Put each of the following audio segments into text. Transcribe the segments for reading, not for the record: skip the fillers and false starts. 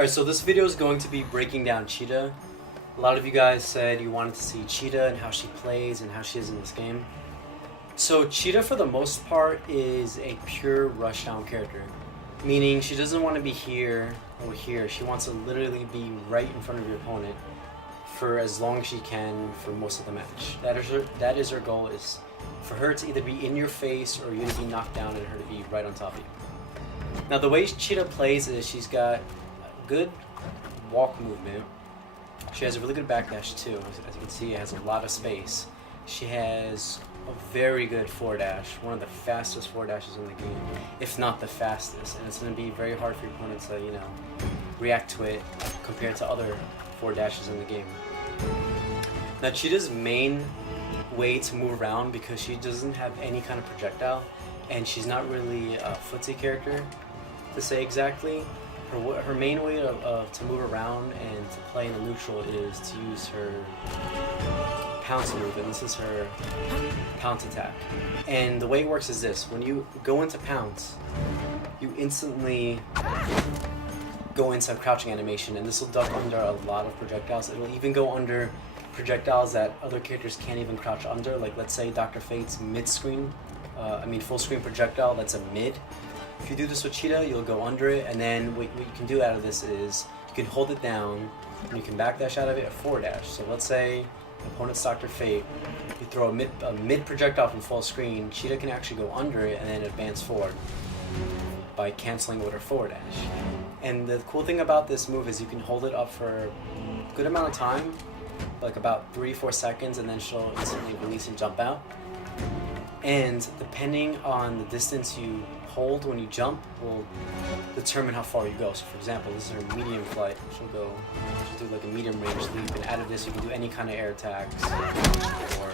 Alright, so this video is going to be breaking down Cheetah. A lot of you guys said you wanted to see Cheetah and how she plays and how she is in this game. So Cheetah, for the most part, is a pure rushdown character. Meaning she doesn't want to be here or here. She wants to literally be right in front of your opponent for as long as she can for most of the match. That is her goal, is for her to either be in your face or you to be knocked down and her to be right on top of you. Now the way Cheetah plays is she's got good walk movement. She has a really good backdash too. As you can see, it has a lot of space. She has a very good forward dash, one of the fastest forward dashes in the game, if not the fastest. And it's going to be very hard for your opponent to, react to it compared to other forward dashes in the game. Now Cheetah's main way to move around, because she doesn't have any kind of projectile, and she's not really a footsie character to say exactly. Her main way to move around and to play in the neutral is to use her Pounce move, and this is her Pounce attack. And the way it works is this: when you go into Pounce, you instantly go into crouching animation, and this will duck under a lot of projectiles. It will even go under projectiles that other characters can't even crouch under, like let's say Dr. Fate's full screen projectile that's a mid. If you do this with Cheetah, you'll go under it, and then what you can do out of this is you can hold it down and you can backdash out of it a forward dash. So let's say opponent's Dr. Fate, you throw a mid projectile from full screen, Cheetah can actually go under it and then advance forward by canceling with her forward dash. And the cool thing about this move is you can hold it up for a good amount of time, like about 3-4 seconds, and then she'll instantly release and jump out. And depending on the distance you hold when you jump will determine how far you go. So for example, this is her medium flight. She'll do like a medium range leap, and out of this you can do any kind of air attacks or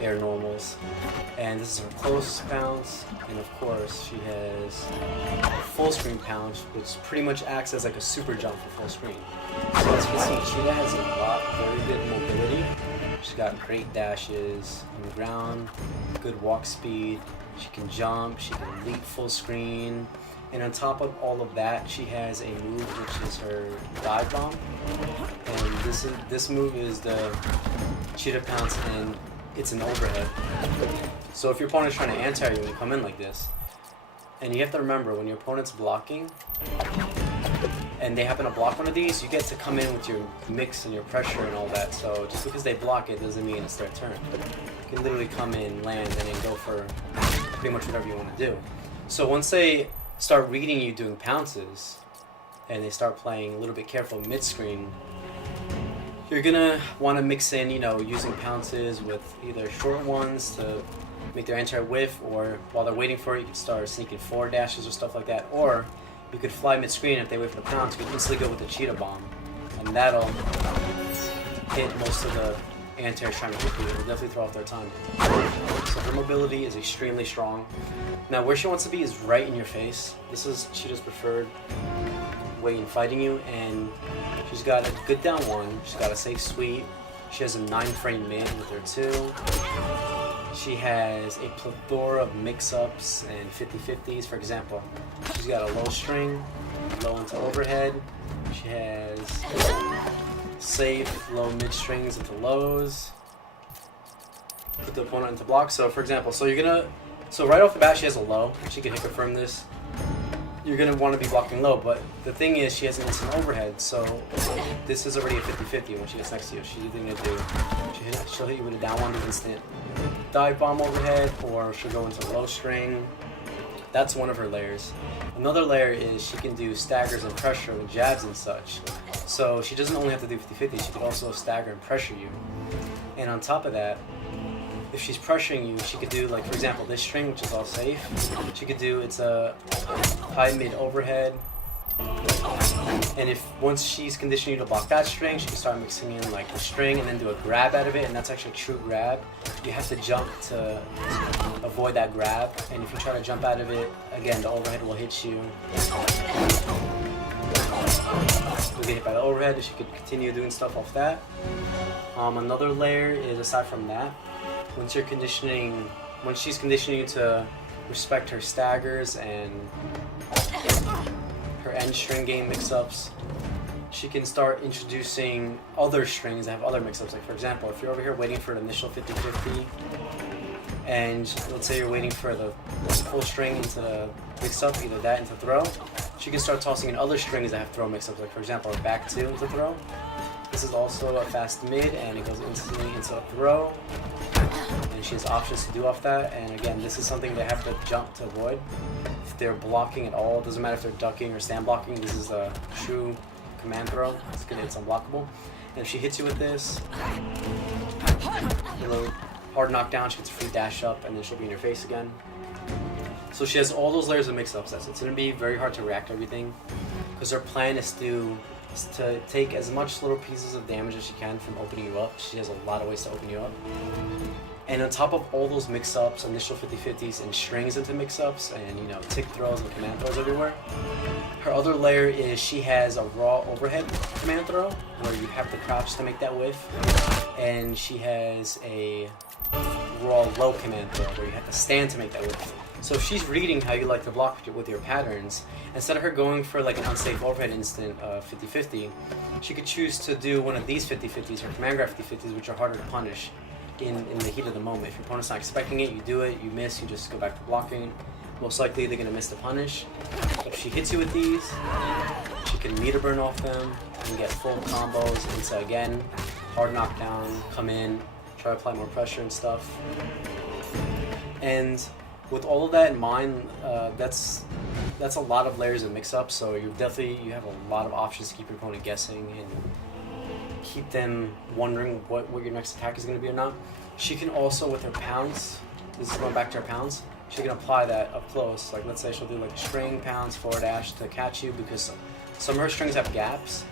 air normals. And this is her close pounce, and of course she has a full screen pounce, which pretty much acts as like a super jump for full screen. So as you can see, Cheetah has very good mobility. She's got great dashes on the ground, good walk speed. She can jump, she can leap full screen, and on top of all of that, she has a move which is her dive bomb. And this move is the Cheetah Pounce, and it's an overhead. So if your opponent's trying to anti you when you come in like this, and you have to remember, when your opponent's blocking and they happen to block one of these, you get to come in with your mix and your pressure and all that. So just because they block it doesn't mean it's their turn. You can literally come in, land, and then go for pretty much whatever you want to do. So once they start reading you doing pounces and they start playing a little bit careful mid-screen, you're gonna want to mix in, using pounces with either short ones to make their anti whiff, or while they're waiting for it, you can start sneaking forward dashes or stuff like that. Or you could fly mid-screen. If they wait for the pounce, you can instantly go with the Cheetah bomb, and that'll hit most of the anti-airs trying to hit you. It'll definitely throw off their timing. So her mobility is extremely strong. Now where she wants to be is right in your face. This is Cheetah's preferred way in fighting you, and she's got a good down one. She's got a safe sweep. She has a 9-frame mid with her 2. She has a plethora of mix-ups and 50-50s. For example, she's got a low string, low into overhead. She has safe low mid strings into lows. Put the opponent into block. So for example, so right off the bat she has a low. She can hit confirm this. You're gonna want to be blocking low, but the thing is she has an instant overhead, so this is already a 50-50 when she gets next to you. She's either gonna she'll hit you with a down one to instant dive bomb overhead, or she'll go into low string. That's one of her layers. Another layer is she can do staggers and pressure with jabs and such. So she doesn't only have to do 50-50, she could also stagger and pressure you. And on top of that, if she's pressuring you, she could do, like for example, this string, which is all safe. She could do, it's a high mid overhead. And once she's conditioning you to block that string, she can start mixing in like the string and then do a grab out of it, and that's actually a true grab. You have to jump to avoid that grab, and if you try to jump out of it, again, the overhead will hit you. You'll get hit by the overhead. She could continue doing stuff off that. Another layer is, aside from that, once she's conditioning you to respect her staggers and her end string game mix-ups. She can start introducing other strings that have other mix-ups. Like for example, if you're over here waiting for an initial 50-50, and let's say you're waiting for the full string into the mix-up, either that into throw, she can start tossing in other strings that have throw mix-ups. Like for example, a back 2 into throw. This is also a fast mid, and it goes instantly into a throw. And she has options to do off that. And again, this is something they have to jump to avoid. If they're blocking at all, it doesn't matter if they're ducking or stand blocking. This is a true command throw. It's good. It's unblockable. And if she hits you with this, a little hard knockdown, she gets a free dash up, and then she'll be in your face again. So she has all those layers of mix-ups. It's going to be very hard to react to everything, because her plan is to take as much little pieces of damage as she can from opening you up. She has a lot of ways to open you up. And on top of all those mix-ups, initial 50-50s, and strings into mix-ups, and tick throws and command throws everywhere, her other layer is she has a raw overhead command throw, where you have to crouch to make that whiff, and she has a raw low command throw, where you have to stand to make that whiff. So if she's reading how you like to block with your patterns, instead of her going for like an unsafe overhead instant 50-50, she could choose to do one of these 50-50s, her command grab 50-50s, which are harder to punish in the heat of the moment. If your opponent's not expecting it, you do it, you miss, you just go back to blocking. Most likely they're going to miss the punish. If she hits you with these, she can meter burn off them and get full combos into, again, hard knockdown, come in, try to apply more pressure and stuff. And with all of that in mind, that's a lot of layers of mix-up, so you have a lot of options to keep your opponent guessing and keep them wondering what your next attack is going to be or not. She can also, with her pounce, this is going back to her pounce, she can apply that up close. Like let's say she'll do like a string, pounce, forward dash to catch you, because some of her strings have gaps,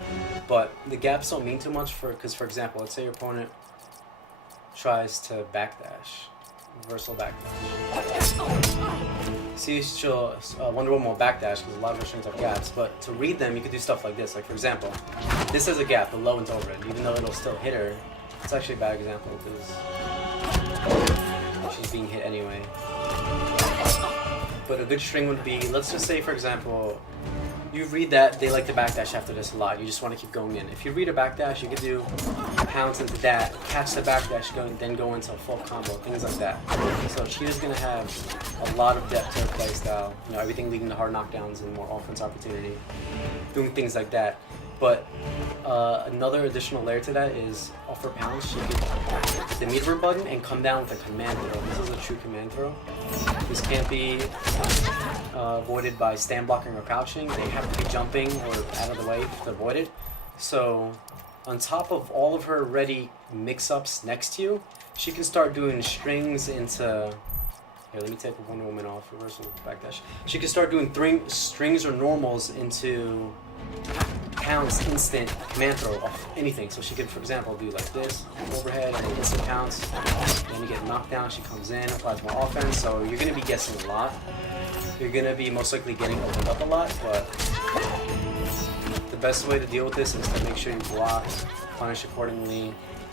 but the gaps don't mean too much because for example, let's say your opponent tries to backdash. Reversal backdash. See, she'll Wonder Woman will backdash because a lot of her strings have gaps, but to read them, you could do stuff like this. Like for example, this has a gap, the low and overhead. Even though it'll still hit her, it's actually a bad example because she's being hit anyway. But a good string would be, let's just say for example, you read that they like to backdash after this a lot. You just want to keep going in. If you read a backdash, you could do pounce into that, catch the backdash, then go into a full combo, things like that. So Cheetah's going to have a lot of depth to her play style. Everything leading to hard knockdowns and more offense opportunity, doing things like that. But another additional layer to that is off her pounce, she could hit the meter button and come down with a command throw. This is a true command throw. This can't be avoided by stand blocking or crouching. They have to be jumping or out of the way to avoid it. So on top of all of her ready mix-ups next to you, she can start doing strings into... Here, let me take Wonder Woman off, reversal backdash. She can start doing strings or normals into pounce, instant, command throw off anything. So she could, for example, do like this, overhead, and then instant pounce. Then you get knocked down, she comes in, applies more offense. So you're going to be guessing a lot. You're going to be most likely getting opened up a lot, but the best way to deal with this is to make sure you block, punish accordingly,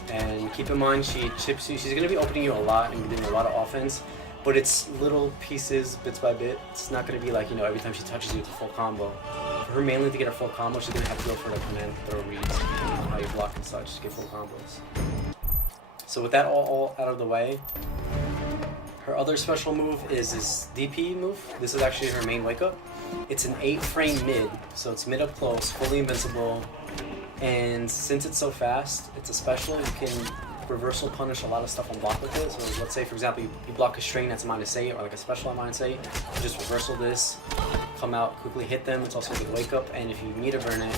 and keep in mind she chips you. She's going to be opening you a lot and doing a lot of offense, but it's little pieces, bits by bit. It's not going to be like, every time she touches you, it's a full combo. For her mainly to get a full combo, she's going to have to go for the command throw reads, how you block and such to get full combos. So with that all out of the way, her other special move is this DP move. This is actually her main wake up. It's an 8-frame mid, so it's mid up close, fully invincible, and since it's so fast, it's a special. You can reversal punish a lot of stuff on block with it. So let's say for example you block a string that's -8 or like a special at -8, you just reversal this, come out, quickly hit them. It's also a good wake up, and if you meter burn it,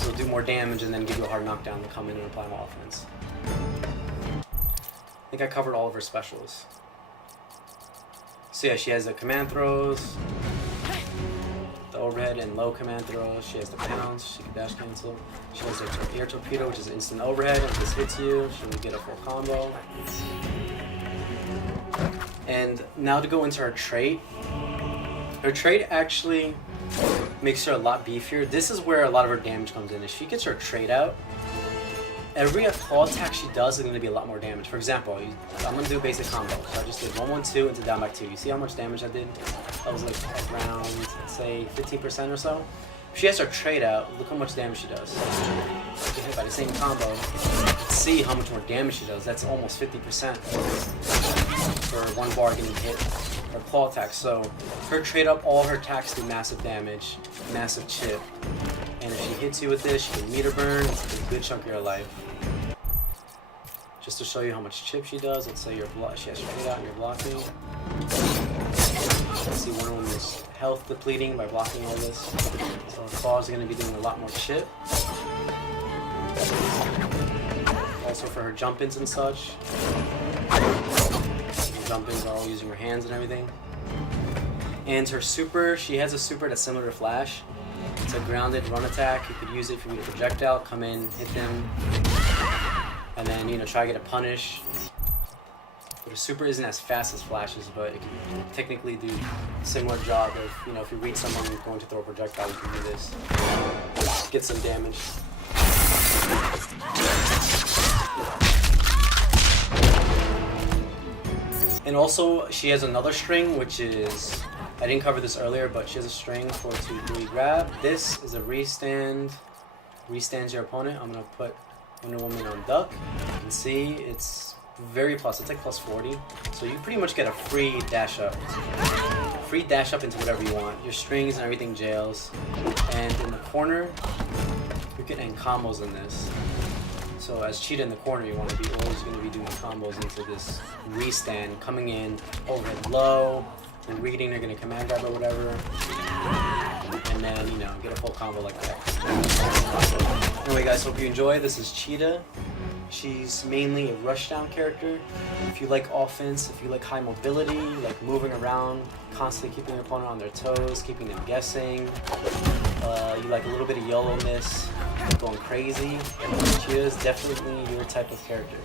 it'll do more damage and then give you a hard knockdown to come in and apply more offense. I think I covered all of her specials. So yeah, she has the command throws, the overhead and low command throws. She has the pounce, she can dash cancel. She has the air torpedo, which is instant overhead. If this hits you, she'll get a full combo. And now to go into her trait. Her trait actually makes her a lot beefier. This is where a lot of her damage comes in. If she gets her trait out, every claw attack she does is going to be a lot more damage. For example, I'm going to do a basic combo. So I just did 1-1-2 into down back 2. You see how much damage I did? That was like around, say, 15% or so. If she has her trade out, look how much damage she does. Get hit by the same combo. See how much more damage she does. That's almost 50% for one bar getting hit or claw attack. So her trade up, all her attacks do massive damage, massive chip. And if she hits you with this, she can meter burn. It's a good chunk of your life. Just to show you how much chip she does, let's say she has trade out and you're blocking. Let's see, one of them is health depleting by blocking all this. So her claws are going to be doing a lot more chip. Also for her jump-ins and such. Jump-ins are all using her hands and everything. And her super, she has a super that's similar to Flash. It's a grounded run attack. You could use it if you need a projectile, come in, hit them, and then, you know, try to get a punish. But a super isn't as fast as Flash's, but it can technically do a similar job of, you know, if you read someone going to throw a projectile, you can do this. Get some damage. And also, she has another string, which is, I didn't cover this earlier, but she has a string 4-2-3 grab. This is a restand. Restands your opponent. I'm gonna put Wonder Woman on duck. You can see it's very plus. It's like plus 40. So you pretty much get a free dash up. Free dash up into whatever you want. Your strings and everything jails. And in the corner, you can end combos in this. So as Cheetah in the corner, you want to be always going to be doing combos into this restand, coming in, overhead low, and reading, they're going to command grab or whatever, and then, you know, get a full combo like that. Anyway guys, hope you enjoy. This is Cheetah. She's mainly a rushdown character. If you like offense, if you like high mobility, like moving around, constantly keeping your opponent on their toes, keeping them guessing, you like a little bit of yellowness, going crazy, Cheetah is definitely your type of character.